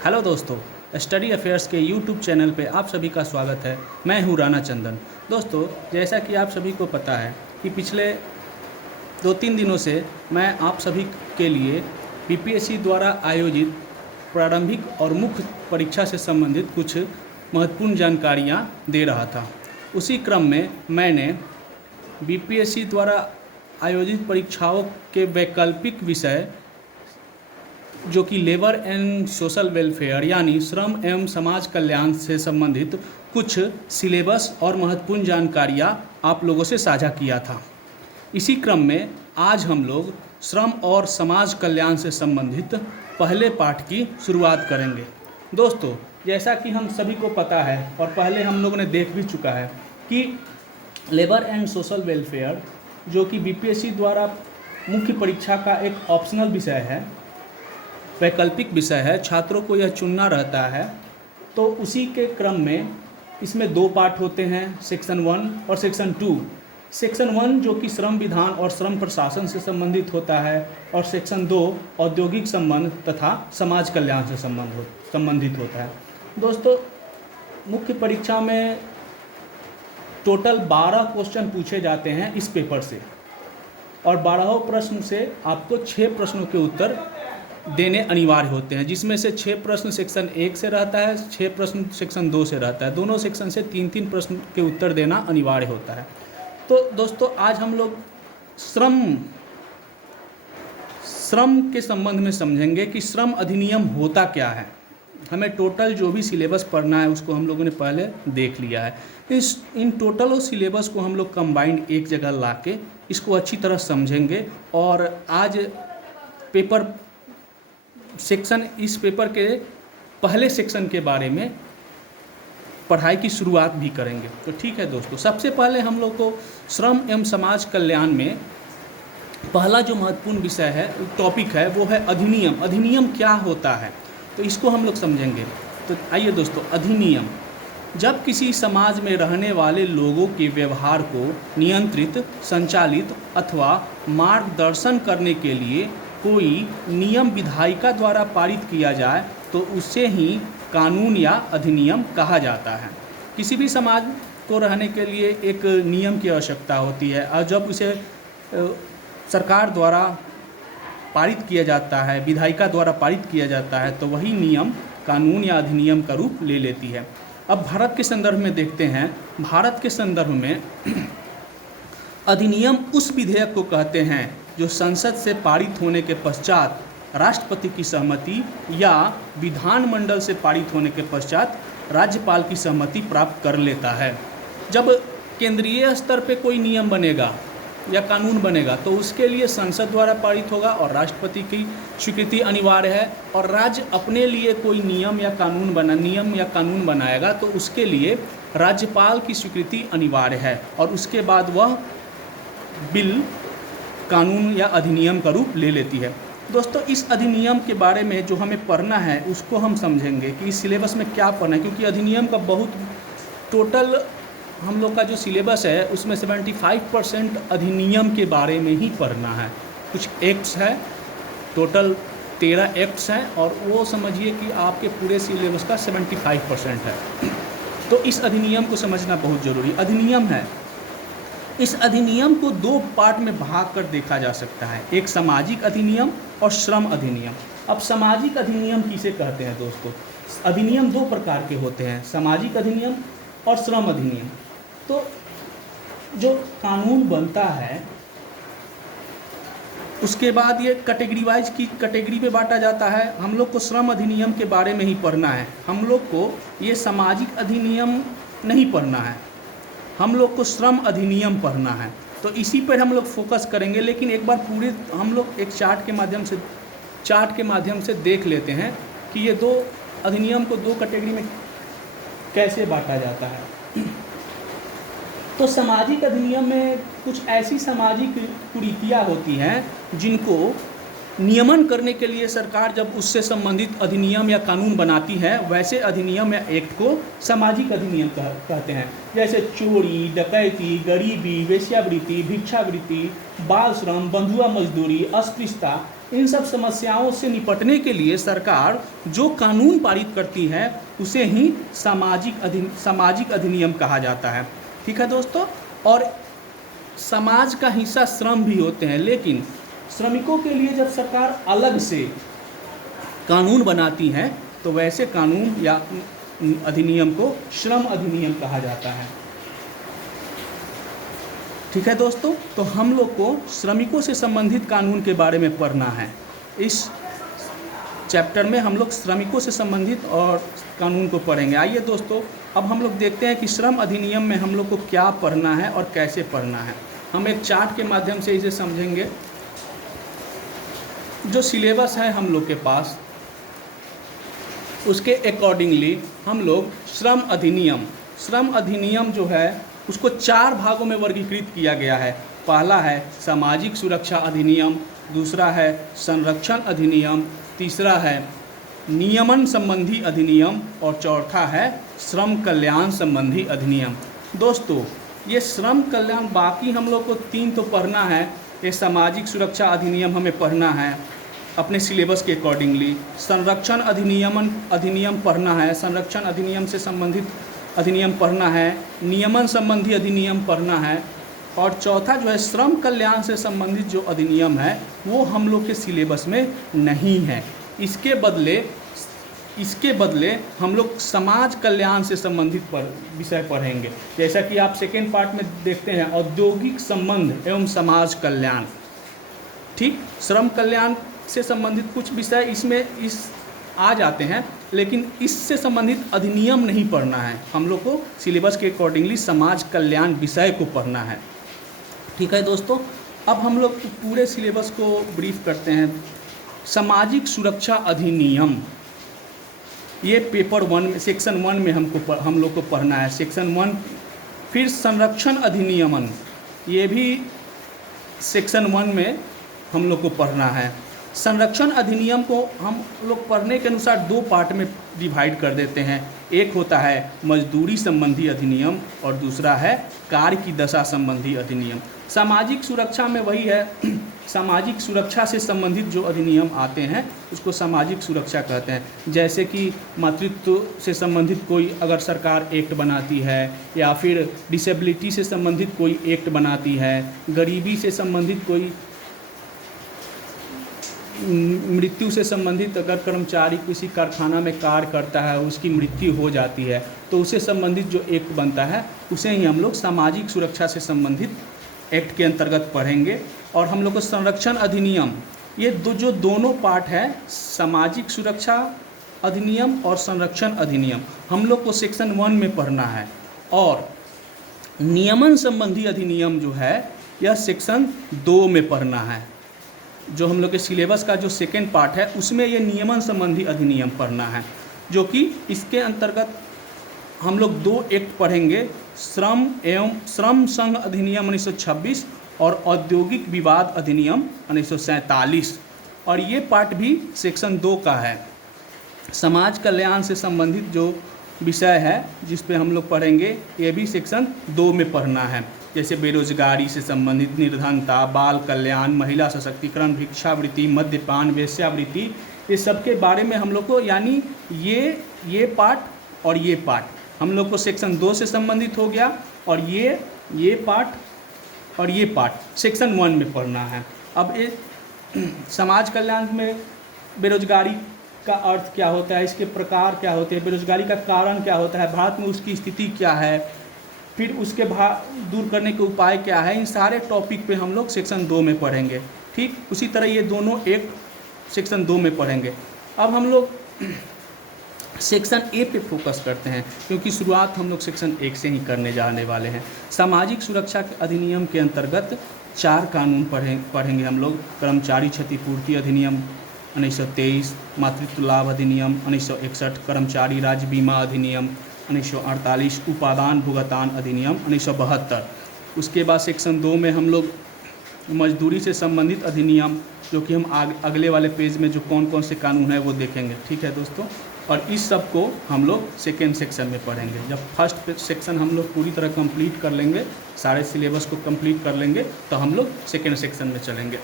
Hello दोस्तों, study affairs के YouTube channel पे आप सभी का स्वागत है। मैं हूँ राणा चंदन। दोस्तों, जैसा कि आप सभी को पता है कि पिछले 2-3 दिनों से मैं आप सभी के लिए बीपीएससी द्वारा आयोजित प्रारंभिक और मुख्य परीक्षा से संबंधित कुछ महत्वपूर्ण जानकारियाँ दे रहा था। उसी क्रम में मैंने बीपीएससी द्वारा आयोजित परीक्षाओं के वैकल्पिक विषय जो कि लेबर एंड सोशल वेलफेयर यानी श्रम एवं समाज कल्याण से संबंधित कुछ सिलेबस और महत्वपूर्ण जानकारियाँ आप लोगों से साझा किया था। इसी क्रम में आज हम लोग श्रम और समाज कल्याण से संबंधित पहले पाठ की शुरुआत करेंगे। दोस्तों, जैसा कि हम सभी को पता है और पहले हम लोगों ने देख भी चुका है कि लेबर एंड सोशल वेलफेयर जो कि बीपीएससी द्वारा मुख्य परीक्षा का एक ऑप्शनल विषय है, वैकल्पिक विषय है, छात्रों को यह चुनना रहता है। तो उसी के क्रम में इसमें 2 पार्ट होते हैं, सेक्शन 1 और सेक्शन 2। सेक्शन 1 जो कि श्रम विधान और श्रम प्रशासन से संबंधित होता है और सेक्शन 2 औद्योगिक संबंध तथा समाज कल्याण से संबंधित होता है। दोस्तों, मुख्य परीक्षा में टोटल 12 क्वेश्चन पूछे जाते हैं इस पेपर से और 12 प्रश्न से आपको 6 प्रश्नों के उत्तर देने अनिवार्य होते हैं, जिसमें से 6 प्रश्न सेक्शन 1 से रहता है, 6 प्रश्न सेक्शन 2 से रहता है। दोनों सेक्शन से 3-3 प्रश्न के उत्तर देना अनिवार्य होता है। तो दोस्तों, आज हम लोग श्रम के संबंध में समझेंगे कि श्रम अधिनियम होता क्या है। हमें टोटल जो भी सिलेबस पढ़ना है उसको हम लोगों ने पहले देख लिया है। इन टोटल और सिलेबस को हम लोग कंबाइंड एक जगह ला के इसको अच्छी तरह समझेंगे और आज इस पेपर के पहले सेक्शन के बारे में पढ़ाई की शुरुआत भी करेंगे। तो ठीक है दोस्तों, सबसे पहले हम लोग को श्रम एवं समाज कल्याण में पहला जो महत्वपूर्ण विषय है, टॉपिक है, वो है अधिनियम। अधिनियम क्या होता है तो इसको हम लोग समझेंगे। तो आइए दोस्तों, अधिनियम जब किसी समाज में रहने वाले लोगों के व्यवहार को नियंत्रित, संचालित अथवा मार्गदर्शन करने के लिए कोई नियम विधायिका द्वारा पारित किया जाए तो उसे ही कानून या अधिनियम कहा जाता है। किसी भी समाज को रहने के लिए एक नियम की आवश्यकता होती है और जब उसे सरकार द्वारा पारित किया जाता है, विधायिका द्वारा पारित किया जाता है, तो वही नियम कानून या अधिनियम का रूप ले लेती है। अब भारत के संदर्भ में देखते हैं। भारत के संदर्भ में अधिनियम उस विधेयक को कहते हैं जो संसद से पारित होने के पश्चात राष्ट्रपति की सहमति या विधानमंडल से पारित होने के पश्चात राज्यपाल की सहमति प्राप्त कर लेता है। जब केंद्रीय स्तर पे कोई नियम बनेगा या कानून बनेगा तो उसके लिए संसद द्वारा पारित होगा और राष्ट्रपति की स्वीकृति अनिवार्य है। और राज्य अपने लिए कोई नियम या कानून बनाएगा तो उसके लिए राज्यपाल की स्वीकृति अनिवार्य है और उसके बाद वह बिल कानून या अधिनियम का रूप ले लेती है। दोस्तों, इस अधिनियम के बारे में जो हमें पढ़ना है उसको हम समझेंगे कि इस सिलेबस में क्या पढ़ना है, क्योंकि अधिनियम का बहुत टोटल हम लोग का जो सिलेबस है उसमें 75% अधिनियम के बारे में ही पढ़ना है। कुछ एक्ट्स है, टोटल 13 एक्ट्स हैं और वो समझिए कि आपके पूरे सिलेबस का 75% है। तो इस अधिनियम को समझना बहुत ज़रूरी अधिनियम है। इस अधिनियम को 2 पार्ट में भाग कर देखा जा सकता है, एक सामाजिक अधिनियम और श्रम अधिनियम। अब सामाजिक अधिनियम किसे कहते हैं दोस्तों? अधिनियम 2 प्रकार के होते हैं, सामाजिक अधिनियम और श्रम अधिनियम। तो जो कानून बनता है उसके बाद ये कैटेगरी में बांटा जाता है। हम लोग को श्रम अधिनियम के बारे में ही पढ़ना है, हम लोग को ये सामाजिक अधिनियम नहीं पढ़ना है, हम लोग को श्रम अधिनियम पढ़ना है। तो इसी पर हम लोग फोकस करेंगे। लेकिन एक बार पूरे हम लोग एक चार्ट के माध्यम से देख लेते हैं कि ये 2 अधिनियम को 2 कैटेगरी में कैसे बांटा जाता है। तो सामाजिक अधिनियम में कुछ ऐसी सामाजिक कुरीतियाँ होती हैं जिनको नियमन करने के लिए सरकार जब उससे संबंधित अधिनियम या कानून बनाती है, वैसे अधिनियम या एक्ट को सामाजिक अधिनियम कहते हैं। जैसे चोरी, डकैती, गरीबी, वेश्यावृत्ति, भिक्षावृत्ति, बाल श्रम, बंधुआ मजदूरी, अस्पृश्यता, इन सब समस्याओं से निपटने के लिए सरकार जो कानून पारित करती है उसे ही सामाजिक अधिनियम कहा जाता है। ठीक है दोस्तों। और समाज का हिस्सा श्रम भी होते हैं, लेकिन श्रमिकों के लिए जब सरकार अलग से कानून बनाती है तो वैसे कानून या अधिनियम को श्रम अधिनियम कहा जाता है। ठीक है दोस्तों, तो हम लोग को श्रमिकों से संबंधित कानून के बारे में पढ़ना है। इस चैप्टर में हम लोग श्रमिकों से संबंधित और कानून को पढ़ेंगे। आइए दोस्तों, अब हम लोग देखते हैं कि श्रम अधिनियम में हम लोग को क्या पढ़ना है और कैसे पढ़ना है। हम एक चार्ट के माध्यम से इसे समझेंगे। जो सिलेबस है हम लोग के पास, उसके अकॉर्डिंगली हम लोग श्रम अधिनियम जो है उसको 4 भागों में वर्गीकृत किया गया है। पहला है सामाजिक सुरक्षा अधिनियम, दूसरा है संरक्षण अधिनियम, तीसरा है नियमन संबंधी अधिनियम और चौथा है श्रम कल्याण संबंधी अधिनियम। दोस्तों, ये श्रम कल्याण बाकी हम लोग को 3 तो पढ़ना है। ये सामाजिक सुरक्षा अधिनियम हमें पढ़ना है अपने सिलेबस के अकॉर्डिंगली। संरक्षण अधिनियम पढ़ना है, संरक्षण अधिनियम से संबंधित अधिनियम पढ़ना है, नियमन संबंधी अधिनियम पढ़ना है, और चौथा जो है श्रम कल्याण से संबंधित जो अधिनियम है वो हम लोग के सिलेबस में नहीं है। इसके बदले हम लोग समाज कल्याण से संबंधित विषय पढ़ेंगे। जैसा कि आप सेकेंड पार्ट में देखते हैं, औद्योगिक संबंध एवं समाज कल्याण। ठीक, श्रम कल्याण से संबंधित कुछ विषय इसमें आ जाते हैं, लेकिन इससे संबंधित अधिनियम नहीं पढ़ना है। हम लोग को सिलेबस के अकॉर्डिंगली समाज कल्याण विषय को पढ़ना है। ठीक है दोस्तों, अब हम लोग पूरे सिलेबस को ब्रीफ करते हैं। सामाजिक सुरक्षा अधिनियम, ये पेपर 1 सेक्शन 1 में हम लोग को पढ़ना है, सेक्शन 1। फिर संरक्षण अधिनियमन, ये भी सेक्शन 1 में हम लोग को पढ़ना है। संरक्षण अधिनियम को हम लोग पढ़ने के अनुसार 2 पार्ट में डिवाइड कर देते हैं। एक होता है मजदूरी संबंधी अधिनियम और दूसरा है कार्य की दशा संबंधी अधिनियम। सामाजिक सुरक्षा में वही है, सामाजिक सुरक्षा से संबंधित जो अधिनियम आते हैं उसको सामाजिक सुरक्षा कहते हैं। जैसे कि मातृत्व से संबंधित कोई अगर सरकार एक्ट बनाती है, या फिर डिसेबिलिटी से संबंधित कोई एक्ट बनाती है, गरीबी से संबंधित कोई, मृत्यु से संबंधित अगर कर्मचारी किसी कारखाना में कार्य करता है, उसकी मृत्यु हो जाती है, तो उससे संबंधित जो एक्ट बनता है उसे ही हम लोग सामाजिक सुरक्षा से संबंधित एक्ट के अंतर्गत पढ़ेंगे। और हम लोग को संरक्षण अधिनियम, ये जो दोनों पार्ट है, सामाजिक सुरक्षा अधिनियम और संरक्षण अधिनियम, हम लोग को सेक्शन 1 में पढ़ना है। और नियमन संबंधी अधिनियम जो है यह सेक्शन 2 में पढ़ना है। जो हम लोग के सिलेबस का जो सेकेंड पार्ट है उसमें ये नियमन संबंधी अधिनियम पढ़ना है, जो कि इसके अंतर्गत हम लोग 2 एक्ट पढ़ेंगे, श्रम संघ अधिनियम 1926 और औद्योगिक विवाद अधिनियम 1947। और ये पार्ट भी सेक्शन 2 का है। समाज कल्याण से संबंधित जो विषय है जिस पे हम लोग पढ़ेंगे, ये भी सेक्शन 2 में पढ़ना है। जैसे बेरोजगारी से संबंधित, निर्धनता, बाल कल्याण, महिला सशक्तिकरण, भिक्षावृत्ति, मद्यपान, वेश्यावृत्ति, ये सब के बारे में हम लोग को, यानी ये पार्ट और ये पार्ट हम लोग को सेक्शन 2 से संबंधित हो गया, और ये पार्ट और ये पार्ट सेक्शन 1 में पढ़ना है। अब ये समाज कल्याण में बेरोजगारी का अर्थ क्या होता है, इसके प्रकार क्या होते हैं, बेरोजगारी का कारण क्या होता है, भारत में उसकी स्थिति क्या है, फिर उसके दूर करने के उपाय क्या है, इन सारे टॉपिक पे हम लोग सेक्शन 2 में पढ़ेंगे। ठीक, उसी तरह ये दोनों एक सेक्शन 2 में पढ़ेंगे। अब हम लोग सेक्शन ए पे फोकस करते हैं, क्योंकि शुरुआत हम लोग सेक्शन 1 से ही करने जाने वाले हैं। सामाजिक सुरक्षा के अधिनियम के अंतर्गत 4 कानून पढ़ेंगे हम लोग। कर्मचारी क्षतिपूर्ति अधिनियम 1923, मातृत्व लाभ अधिनियम 1961, कर्मचारी राज्य बीमा अधिनियम 1948, उपादान भुगतान अधिनियम 1972। उसके बाद सेक्शन 2 में हम लोग मजदूरी से संबंधित अधिनियम, जो कि हम अगले वाले पेज में जो कौन कौन से कानून है वो देखेंगे। ठीक है दोस्तों, और इस सब को हम लोग सेकेंड सेक्शन में पढ़ेंगे। जब फर्स्ट सेक्शन हम लोग पूरी तरह कंप्लीट कर लेंगे, सारे सिलेबस को कंप्लीट कर लेंगे, तो हम लोग सेकेंड सेक्शन में चलेंगे।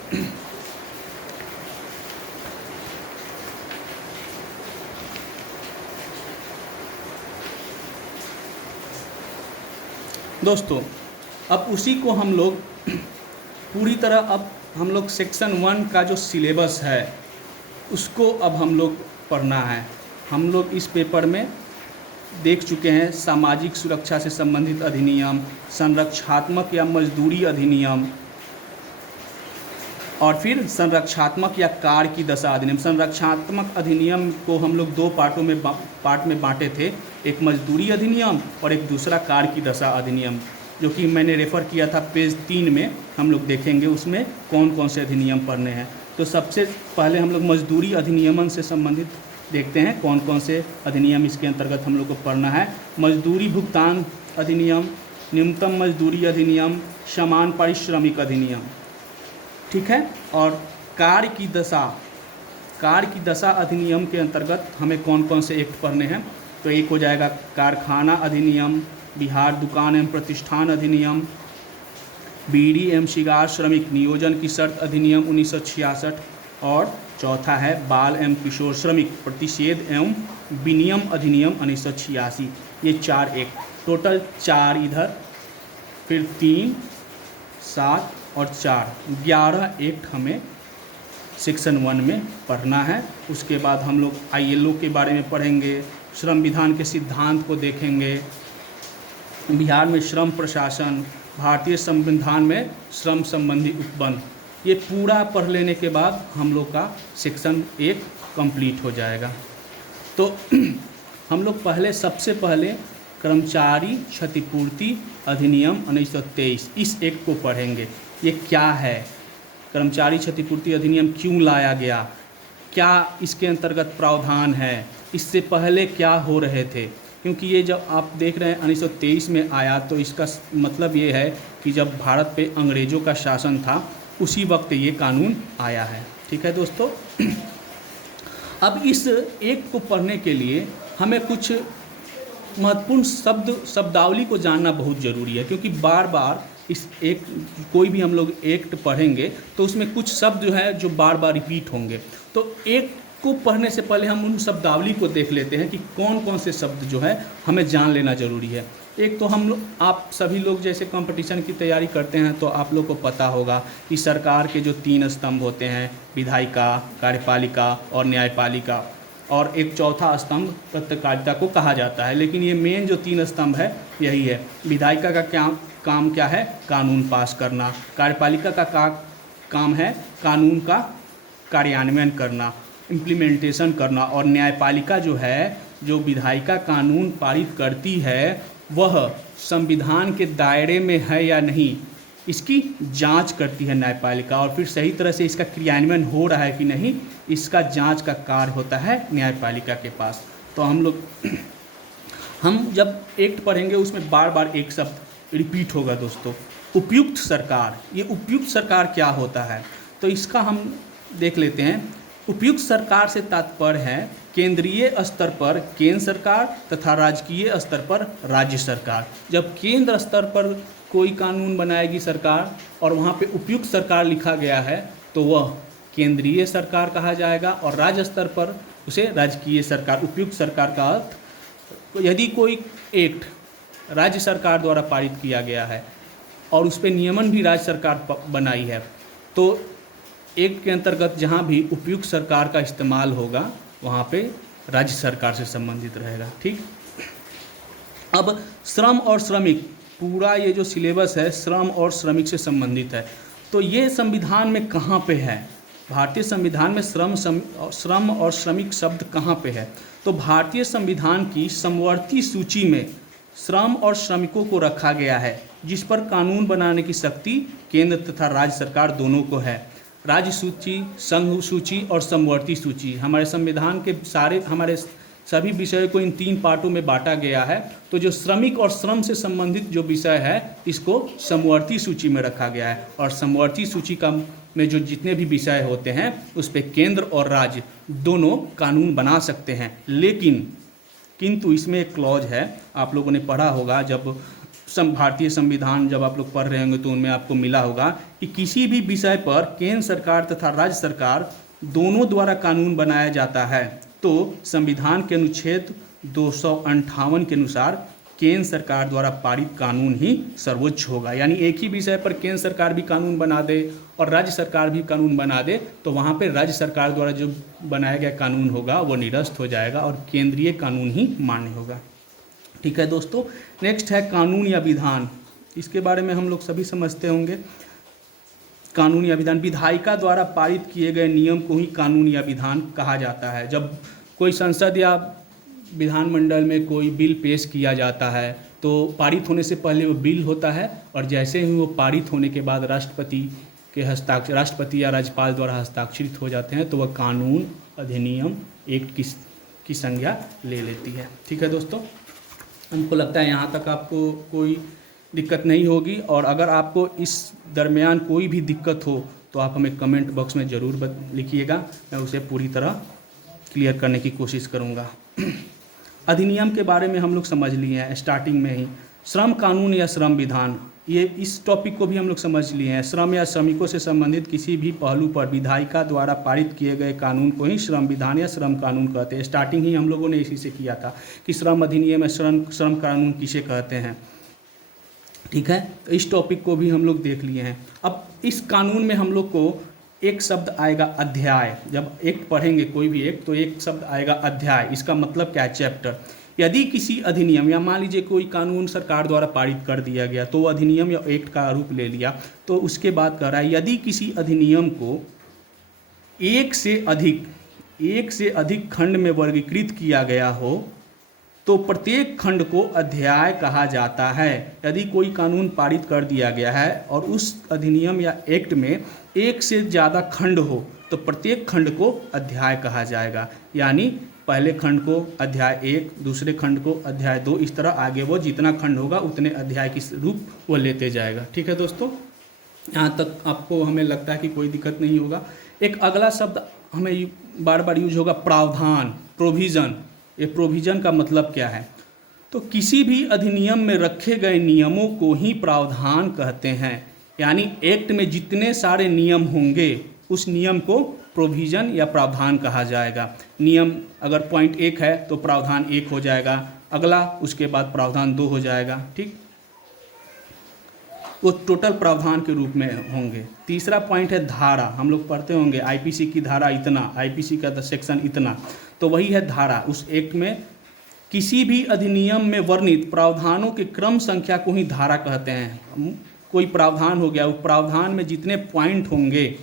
दोस्तों अब उसी को हम लोग पूरी तरह, अब हम लोग सेक्शन 1 का जो सिलेबस है उसको अब हम लोग पढ़ना है। हम लोग इस पेपर में देख चुके हैं सामाजिक सुरक्षा से संबंधित अधिनियम, संरक्षात्मक या मजदूरी अधिनियम, और फिर संरक्षात्मक या कार्य की दशा अधिनियम। संरक्षात्मक अधिनियम को हम लोग 2 पार्ट में बांटे थे, एक मजदूरी अधिनियम और एक दूसरा कार्य की दशा अधिनियम, जो कि मैंने रेफ़र किया था पेज 3 में। हम लोग देखेंगे उसमें कौन कौन से अधिनियम पढ़ने हैं। तो सबसे पहले हम लोग मजदूरी अधिनियमन से संबंधित देखते हैं कौन कौन से अधिनियम इसके अंतर्गत हम लोग को पढ़ना है। मजदूरी भुगतान अधिनियम, न्यूनतम मजदूरी अधिनियम, समान पारिश्रमिक अधिनियम, ठीक है। और कार्य की दशा अधिनियम के अंतर्गत हमें कौन कौन से एक्ट पढ़ने हैं। तो एक हो जाएगा कारखाना अधिनियम, बिहार दुकान एवं प्रतिष्ठान अधिनियम, बीड़ी एवं सिगार श्रमिक नियोजन की शर्त अधिनियम 1966, और चौथा है बाल एवं किशोर श्रमिक प्रतिषेध एवं विनियम अधिनियम 1986। ये 4 एक्ट, टोटल 4 इधर, फिर 3, 7 और 4, 11 एक्ट हमें सेक्शन 1 में पढ़ना है। उसके बाद हम लोग ILO के बारे में पढ़ेंगे, श्रम विधान के सिद्धांत को देखेंगे, बिहार में श्रम प्रशासन, भारतीय संविधान में श्रम संबंधी उपबंध। ये पूरा पढ़ लेने के बाद हम लोग का सेक्शन 1 कंप्लीट हो जाएगा। तो हम लोग सबसे पहले कर्मचारी क्षतिपूर्ति अधिनियम 1923 इस एक्ट को पढ़ेंगे। ये क्या है, कर्मचारी क्षतिपूर्ति अधिनियम क्यों लाया गया, क्या इसके अंतर्गत प्रावधान है, इससे पहले क्या हो रहे थे। क्योंकि ये जब आप देख रहे हैं 1923 में आया, तो इसका मतलब ये है कि जब भारत पे अंग्रेज़ों का शासन था उसी वक्त ये कानून आया है, ठीक है दोस्तों। अब इस एक्ट को पढ़ने के लिए हमें कुछ महत्वपूर्ण शब्दावली को जानना बहुत ज़रूरी है, क्योंकि बार बार इस कोई भी हम लोग एक्ट पढ़ेंगे तो उसमें कुछ शब्द जो है जो बार बार रिपीट होंगे। तो एक्ट को पढ़ने से पहले हम उन शब्दावली को देख लेते हैं कि कौन कौन से शब्द जो है हमें जान लेना ज़रूरी है। एक तो हम लोग, आप सभी लोग जैसे कंपटीशन की तैयारी करते हैं तो आप लोग को पता होगा कि सरकार के जो 3 स्तंभ होते हैं, विधायिका, कार्यपालिका और न्यायपालिका, और एक चौथा स्तंभ पत्रकारिता को कहा जाता है। लेकिन ये मेन जो 3 स्तंभ है यही है। विधायिका का काम क्या है, कानून पास करना। कार्यपालिका का काम है कानून का कार्यान्वयन करना, इम्प्लीमेंटेशन करना। और न्यायपालिका जो है, जो विधायिका कानून पारित करती है, वह संविधान के दायरे में है या नहीं, इसकी जांच करती है न्यायपालिका। और फिर सही तरह से इसका क्रियान्वयन हो रहा है कि नहीं, इसका जांच का कार्य होता है न्यायपालिका के पास। तो हम जब एक्ट पढ़ेंगे उसमें बार बार एक शब्द रिपीट होगा दोस्तों, उपयुक्त सरकार। ये उपयुक्त सरकार क्या होता है, तो इसका हम देख लेते हैं। उपयुक्त सरकार से तात्पर्य है केंद्रीय स्तर पर केंद्र सरकार तथा राजकीय स्तर पर राज्य सरकार। जब केंद्र स्तर पर कोई कानून बनाएगी सरकार और वहाँ पे उपयुक्त सरकार लिखा गया है तो वह केंद्रीय सरकार कहा जाएगा, और राज्य स्तर पर उसे राजकीय सरकार। उपयुक्त सरकार का अर्थ, यदि कोई एक्ट राज्य सरकार द्वारा पारित किया गया है और उस पर नियमन भी राज्य सरकार बनाई है, तो एक्ट के अंतर्गत जहाँ भी उपयुक्त सरकार का इस्तेमाल होगा वहाँ पे राज्य सरकार से संबंधित रहेगा, ठीक। अब श्रम और श्रमिक, पूरा ये जो सिलेबस है श्रम और श्रमिक से संबंधित है। तो ये संविधान में कहाँ पे है, भारतीय संविधान में श्रम और श्रमिक शब्द कहाँ पे है। तो भारतीय संविधान की समवर्ती सूची में श्रम और श्रमिकों को रखा गया है, जिस पर कानून बनाने की शक्ति केंद्र तथा राज्य सरकार दोनों को है। राज्य सूची, संघ सूची और समवर्ती सूची, हमारे संविधान के हमारे सभी विषयों को इन 3 पार्टों में बांटा गया है। तो जो श्रमिक और श्रम से संबंधित जो विषय है इसको समवर्ती सूची में रखा गया है, और समवर्ती सूची में जो जितने भी विषय होते हैं उस पर केंद्र और राज्य दोनों कानून बना सकते हैं। किंतु इसमें एक क्लॉज है, आप लोगों ने पढ़ा होगा, जब भारतीय संविधान जब आप लोग पढ़ रहे होंगे तो उनमें आपको मिला होगा कि किसी भी विषय पर केंद्र सरकार तथा राज्य सरकार दोनों द्वारा कानून बनाया जाता है। तो संविधान के अनुच्छेद 258 के अनुसार केंद्र सरकार द्वारा पारित कानून ही सर्वोच्च होगा। यानी एक ही विषय पर केंद्र सरकार भी कानून बना दे और राज्य सरकार भी कानून बना दे तो वहाँ पे राज्य सरकार द्वारा जो बनाया गया कानून होगा वो निरस्त हो जाएगा और केंद्रीय कानून ही मान्य होगा। ठीक है दोस्तों, नेक्स्ट है कानून या विधान। इसके बारे में हम लोग सभी समझते होंगे। कानून या विधान, विधायिका द्वारा पारित किए गए नियम को ही कानून या विधान कहा जाता है। जब कोई संसद या विधानमंडल में कोई बिल पेश किया जाता है तो पारित होने से पहले वो बिल होता है और जैसे ही वो पारित होने के बाद राष्ट्रपति या राज्यपाल द्वारा हस्ताक्षरित हो जाते हैं तो वह कानून, अधिनियम, एक्ट की संज्ञा ले लेती है। ठीक है दोस्तों, हमको लगता है यहाँ तक आपको कोई दिक्कत नहीं होगी और अगर आपको इस दरमियान कोई भी दिक्कत हो तो आप हमें कमेंट बॉक्स में ज़रूर लिखिएगा, मैं उसे पूरी तरह क्लियर करने की कोशिश करूँगा। अधिनियम के बारे में हम लोग समझ लिए हैं स्टार्टिंग में ही। श्रम कानून या श्रम विधान, ये इस टॉपिक को भी हम लोग समझ लिए हैं। श्रम या श्रमिकों से संबंधित किसी भी पहलू पर विधायिका द्वारा पारित किए गए कानून को ही श्रम विधान या श्रम कानून कहते हैं। स्टार्टिंग ही हम लोगों ने इसी से किया था कि श्रम अधिनियम या श्रम कानून किसे कहते हैं। ठीक है, तो इस टॉपिक को भी हम लोग देख लिए हैं। अब इस कानून में हम लोग को एक शब्द आएगा अध्याय। जब एक्ट पढ़ेंगे कोई भी एक्ट तो एक शब्द आएगा अध्याय। इसका मतलब क्या है? चैप्टर। यदि किसी अधिनियम या मान लीजिए कोई कानून सरकार द्वारा पारित कर दिया गया तो अधिनियम या एक्ट का रूप ले लिया, तो उसके बाद कह रहा है यदि किसी अधिनियम को एक से अधिक खंड में वर्गीकृत किया गया हो तो प्रत्येक खंड को अध्याय कहा जाता है। यदि कोई कानून पारित कर दिया गया है और उस अधिनियम या एक्ट में एक से ज़्यादा खंड हो तो प्रत्येक खंड को अध्याय कहा जाएगा। यानी पहले खंड को अध्याय 1, दूसरे खंड को अध्याय 2, इस तरह आगे वो जितना खंड होगा उतने अध्याय की रूप वो लेते जाएगा। ठीक है दोस्तों, यहाँ तक आपको हमें लगता है कि कोई दिक्कत नहीं होगा। एक अगला शब्द हमें बार बार यूज होगा, प्रावधान, प्रोविज़न। ये प्रोविज़न का मतलब क्या है? तो किसी भी अधिनियम में रखे गए नियमों को ही प्रावधान कहते हैं। यानी एक्ट में जितने सारे नियम होंगे उस नियम को प्रोविज़न या प्रावधान कहा जाएगा। नियम अगर पॉइंट 1 है तो प्रावधान 1 हो जाएगा, अगला उसके बाद प्रावधान 2 हो जाएगा। ठीक, वो टोटल प्रावधान के रूप में होंगे। तीसरा पॉइंट है धारा। हम लोग पढ़ते होंगे आईपीसी की धारा इतना, आईपीसी का सेक्शन इतना, तो वही है धारा। उस एक्ट में किसी भी अधिनियम में वर्णित प्रावधानों के क्रम संख्या को ही धारा कहते हैं। कोई प्रावधान हो गया, उस प्रावधान में जितने पॉइंट होंगे,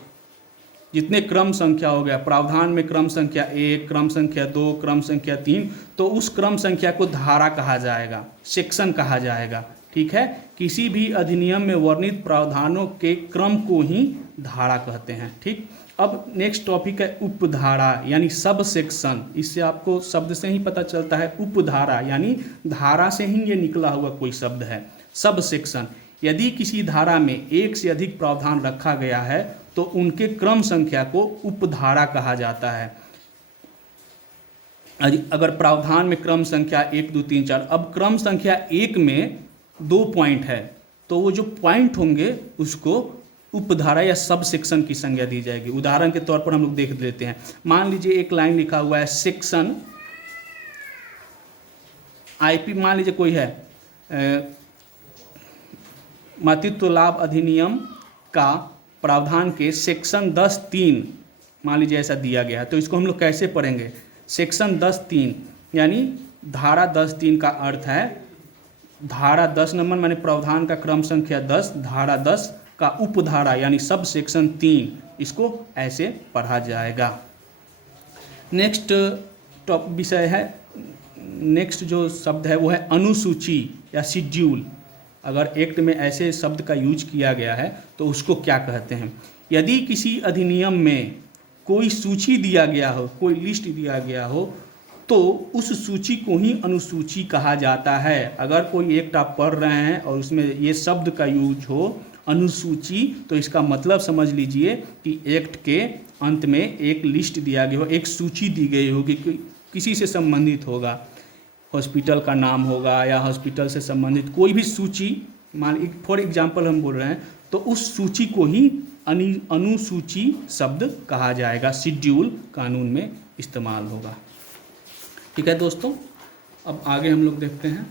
जितने क्रम संख्या हो गया, प्रावधान में क्रम संख्या 1, क्रम संख्या 2, क्रम संख्या 3, तो उस क्रम संख्या को धारा कहा जाएगा, सेक्शन कहा जाएगा। ठीक है, किसी भी अधिनियम में वर्णित प्रावधानों के क्रम को ही धारा कहते हैं। ठीक, अब नेक्स्ट टॉपिक है उपधारा यानी सब सेक्शन। इससे आपको शब्द से ही पता चलता है उपधारा यानी धारा से ही ये निकला हुआ कोई शब्द है। सब सेक्शन, यदि किसी धारा में एक से अधिक प्रावधान रखा गया है तो उनके क्रम संख्या को उपधारा कहा जाता है। अगर प्रावधान में क्रम संख्या 1, 2, 3, 4, अब क्रम संख्या 1 में 2 पॉइंट है तो वो जो पॉइंट होंगे उसको उपधारा या सब सेक्शन की संज्ञा दी जाएगी। उदाहरण के तौर पर हम लोग देख लेते हैं। मान लीजिए एक लाइन लिखा हुआ है सेक्शन आईपी, मान लीजिए कोई है मातृत्व लाभ अधिनियम का प्रावधान के सेक्शन 10(3), मान लीजिए ऐसा दिया गया है, तो इसको हम लोग कैसे पढ़ेंगे? सेक्शन 10(3) यानी धारा 10(3) का अर्थ है धारा 10 नंबर माने प्रावधान का क्रम संख्या 10, धारा 10 का उपधारा यानी सब सेक्शन 3, इसको ऐसे पढ़ा जाएगा। नेक्स्ट विषय है, नेक्स्ट जो शब्द है वो है अनुसूची या शेड्यूल। अगर एक्ट में ऐसे शब्द का यूज किया गया है तो उसको क्या कहते हैं? यदि किसी अधिनियम में कोई सूची दिया गया हो, कोई लिस्ट दिया गया हो, तो उस सूची को ही अनुसूची कहा जाता है। अगर कोई एक्ट आप पढ़ रहे हैं और उसमें ये शब्द का यूज हो अनुसूची, तो इसका मतलब समझ लीजिए कि एक्ट के अंत में एक लिस्ट दिया गया हो, एक सूची दी गई होगी, किसी से संबंधित होगा, हॉस्पिटल का नाम होगा या हॉस्पिटल से संबंधित कोई भी सूची, मान फॉर एग्जांपल हम बोल रहे हैं, तो उस सूची को ही अनुसूची शब्द कहा जाएगा, शेड्यूल कानून में इस्तेमाल होगा। ठीक है दोस्तों, अब आगे हम लोग देखते हैं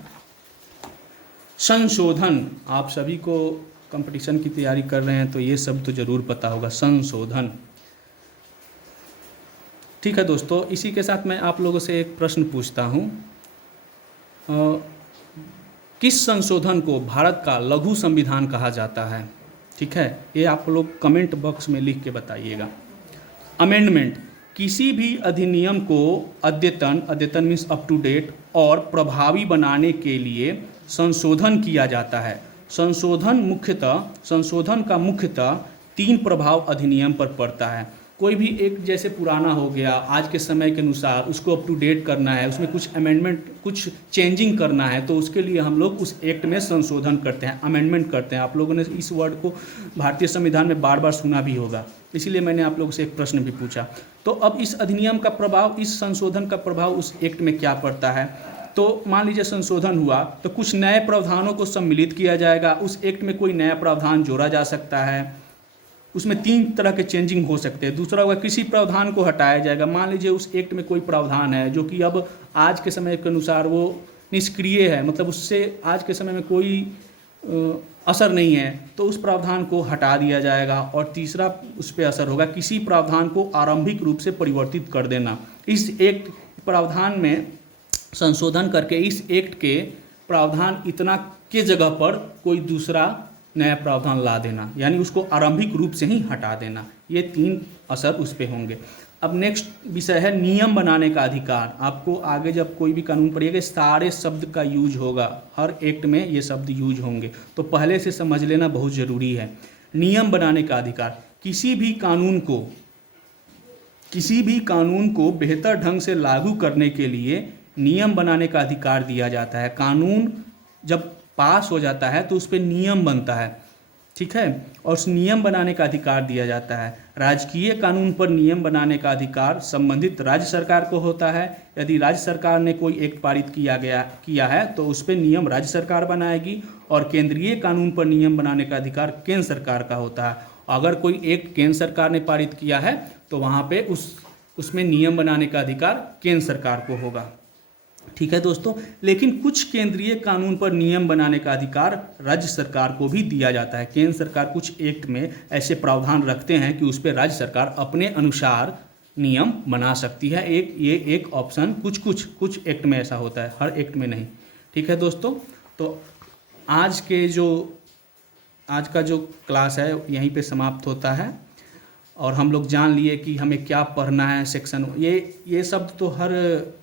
संशोधन, आप सभी को कंपटीशन की तैयारी कर रहे हैं तो ये सब तो ज़रूर पता होगा, संशोधन। ठीक है दोस्तों, इसी के साथ मैं आप लोगों से एक प्रश्न पूछता हूँ, किस संशोधन को भारत का लघु संविधान कहा जाता है? ठीक है, ये आप लोग कमेंट बॉक्स में लिख के बताइएगा। अमेंडमेंट, किसी भी अधिनियम को अद्यतन मीन्स अप टू डेट और प्रभावी बनाने के लिए संशोधन किया जाता है। संशोधन का मुख्यतः 3 प्रभाव अधिनियम पर पड़ता है। कोई भी एक जैसे पुराना हो गया, आज के समय के अनुसार उसको अप टू डेट करना है, उसमें कुछ अमेंडमेंट, कुछ चेंजिंग करना है, तो उसके लिए हम लोग उस एक्ट में संशोधन करते हैं, अमेंडमेंट करते हैं। आप लोगों ने इस वर्ड को भारतीय संविधान में बार बार सुना भी होगा, इसीलिए मैंने आप लोगों से एक प्रश्न भी पूछा। तो अब इस अधिनियम का प्रभाव, इस संशोधन का प्रभाव उस एक्ट में क्या पड़ता है? तो मान लीजिए संशोधन हुआ तो कुछ नए प्रावधानों को सम्मिलित किया जाएगा, उस एक्ट में कोई नया प्रावधान जोड़ा जा सकता है, उसमें 3 तरह के चेंजिंग हो सकते हैं। दूसरा हुआ किसी प्रावधान को हटाया जाएगा। मान लीजिए उस एक्ट में कोई प्रावधान है जो कि अब आज के समय के अनुसार वो निष्क्रिय है, मतलब उससे आज के समय में कोई असर नहीं है, तो उस प्रावधान को हटा दिया जाएगा। और तीसरा उस पर असर होगा किसी प्रावधान को आरंभिक रूप से परिवर्तित कर देना। इस एक्ट प्रावधान में संशोधन करके इस एक्ट के प्रावधान इतना के जगह पर कोई दूसरा नया प्रावधान ला देना, यानी उसको आरंभिक रूप से ही हटा देना। ये 3 असर उस पर होंगे। अब नेक्स्ट विषय है नियम बनाने का अधिकार। आपको आगे जब कोई भी कानून पढ़िएगा सारे शब्द का यूज होगा, हर एक्ट में ये शब्द यूज होंगे, तो पहले से समझ लेना बहुत ज़रूरी है। नियम बनाने का अधिकार, किसी भी कानून को बेहतर ढंग से लागू करने के लिए नियम बनाने का अधिकार दिया जाता है। कानून जब पास हो जाता है तो उस पर नियम बनता है, ठीक है, और उस नियम बनाने का अधिकार दिया जाता है। राजकीय कानून पर नियम बनाने का अधिकार संबंधित राज्य सरकार को होता है। यदि राज्य सरकार ने कोई एक्ट पारित किया है तो उस पर नियम राज्य सरकार बनाएगी, और केंद्रीय कानून पर नियम बनाने का अधिकार केंद्र सरकार का होता है। अगर कोई एक्ट केंद्र सरकार ने पारित किया है तो वहाँ पे उसमें नियम बनाने का अधिकार केंद्र सरकार को होगा। ठीक है दोस्तों, लेकिन कुछ केंद्रीय कानून पर नियम बनाने का अधिकार राज्य सरकार को भी दिया जाता है। केंद्र सरकार कुछ एक्ट में ऐसे प्रावधान रखते हैं कि उस पर राज्य सरकार अपने अनुसार नियम बना सकती है। ये एक ऑप्शन कुछ एक्ट में ऐसा होता है, हर एक्ट में नहीं। ठीक है दोस्तों, तो आज का जो क्लास है यहीं पे समाप्त होता है, और हम लोग जान लिए कि हमें क्या पढ़ना है सेक्शन। ये शब्द तो हर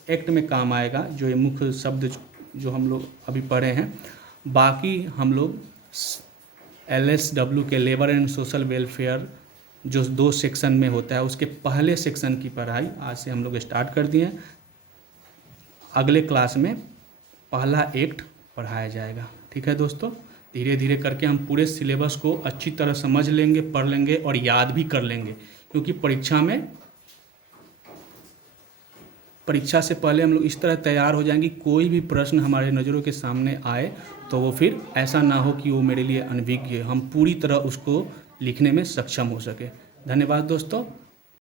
एक्ट में काम आएगा, जो ये मुख्य शब्द जो हम लोग अभी पढ़े हैं। बाकी हम लोग LSW के लेबर एंड सोशल वेलफेयर जो 2 सेक्शन में होता है उसके पहले सेक्शन की पढ़ाई आज से हम लोग स्टार्ट कर दिए। अगले क्लास में पहला एक्ट पढ़ाया जाएगा। ठीक है दोस्तों, धीरे धीरे करके हम पूरे सिलेबस को अच्छी तरह समझ लेंगे, पढ़ लेंगे और याद भी कर लेंगे, क्योंकि परीक्षा से पहले हम लोग इस तरह तैयार हो जाएंगे, कोई भी प्रश्न हमारे नज़रों के सामने आए तो वो फिर ऐसा ना हो कि वो मेरे लिए अनभिज्ञ, हम पूरी तरह उसको लिखने में सक्षम हो सके। धन्यवाद दोस्तों।